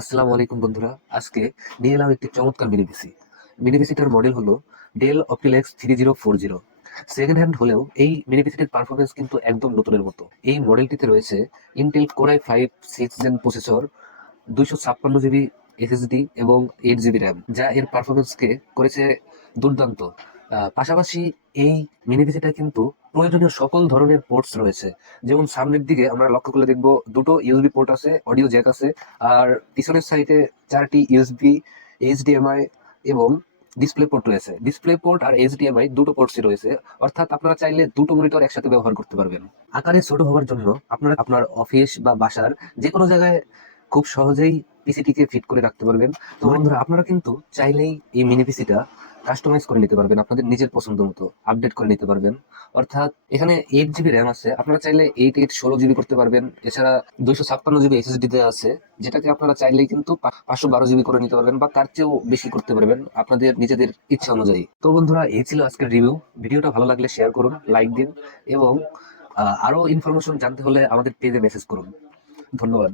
আসসালামু আলাইকুম বন্ধুরা। আজকে নিয়ে এলাম একটি চমৎকার মিনি পিসি। মিনি পিসিটার মডেল হলো ডেল অপটিলেক্স 3040। সেকেন্ড হ্যান্ড হলেও এই মিনি পিসিটির পারফরমেন্স কিন্তু একদম নতুনের মতো। এই মডেলটিতে রয়েছে Intel core i5 6th gen processor, 256 GB SSD এবং 8 জিবি র্যাম, যা এর পারফরমেন্সকে করেছে দুর্দান্ত। পাশাপাশি এই মিনি পিসিটা কিন্তু প্রয়োজনীয় সকল ধরনের পোর্টস রয়েছে। যেমন সামনের দিকে আমরা লক্ষ্য করলে দেখবো দুটো ইউএসবি পোর্ট আছে, অডিও জ্যাক আছে। আর পিছনের সাইডে 4টি ইউএসবি, এইচডিএমআই এবং ডিসপ্লে পোর্ট রয়েছে। ডিসপ্লে পোর্ট আর এইচডিএমআই দুটো পোর্টসই রয়েছে, অর্থাৎ আপনারা চাইলে দুটো মনিটর একসাথে ব্যবহার করতে পারবেন। আকারে ছোট হওয়ার জন্য আপনারা আপনার অফিস বা বাসার যে কোনো জায়গায় খুব সহজেই পিসিটিকে ফিট করে রাখতে পারবেন। তো বন্ধুরা, আপনারা কিন্তু চাইলেই এই মিনি পিসিটা কাস্টমাইজ করে নিতে পারবেন, আপনাদের নিজের পছন্দ মতো আপডেট করে নিতে পারবেন। অর্থাৎ এখানে 8 জিবি র্যাম আছে, আপনারা চাইলে 8 8 16 জিবি করতে পারবেন। এছাড়া 256 জিবি এসএসডি তে আছে, যেটাকে আপনারা চাইলেই কিন্তু 512 জিবি করে নিতে পারবেন, বা তার চেয়েও বেশি করতে পারবেন আপনাদের নিজেদের ইচ্ছা অনুযায়ী। তো বন্ধুরা, এই ছিল আজকের রিভিউ। ভিডিওটা ভালো লাগলে শেয়ার করুন, লাইক দিন এবং আরো ইনফরমেশন জানতে হলে আমাদের পেজে মেসেজ করুন। ধন্যবাদ।